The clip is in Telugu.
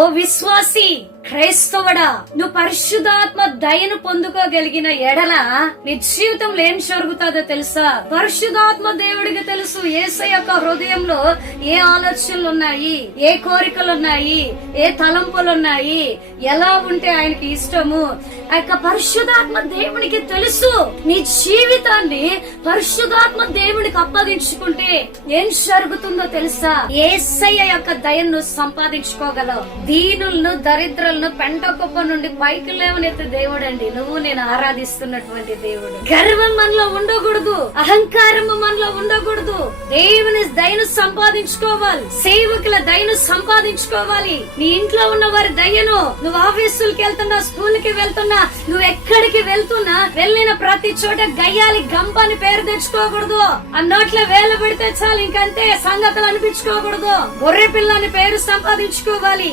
ఓ విశ్వాసి, క్రైస్తవుడా, నువ్వు పరిశుద్ధాత్మ దయను పొందుకోగలిగిన ఎడల నీ జీవితంలో ఏం జరుగుతుందో తెలుసా? పరిశుద్ధాత్మ దేవుడికి తెలుసు యేసయ్య యొక్క హృదయంలో ఏ ఆలోచనలు ఉన్నాయి, ఏ కోరికలు ఉన్నాయి, ఏ తలంపులు ఉన్నాయి, ఎలా ఉంటే ఆయనకి ఇష్టము. ఆ యొక్క పరిశుద్ధాత్మ దేవునికి తెలుసు. నీ జీవితాన్ని పరిశుద్ధాత్మ దేవునికి అప్పగించుకుంటే ఏం జరుగుతుందో తెలుసా? యేసయ్య యొక్క దయను సంపాదించుకోగలవు. దీనులను, దరిద్రులను పెంట కుప్ప నుండి పైకి లేవనెత్తే దేవుడు అండి నువ్వు నేను ఆరాధిస్తున్నటువంటి దేవుడు. గర్వం మనలో ఉండకూడదు, అహంకారము మనలో ఉండకూడదు. దేవుని దయను సంపాదించుకోవాలి, సేవకుల దయను సంపాదించుకోవాలి. నీ ఇంట్లో ఉన్న వారి దయను, నువ్వు ఆఫీసులకి వెళ్తున్నా, స్కూల్ కి వెళ్తున్నా, నువ్వు ఎక్కడికి వెళ్తున్నా, వెళ్ళిన ప్రతి చోట గయ్యాలి గంపని పేరు తెచ్చుకోకూడదు. ఆ నోట్ల వేల పెడితే చాలు ఇంకంతే సంగతులు అనిపించుకోకూడదు. గొర్రె పిల్లని పేరు సంపాదించుకోవాలి.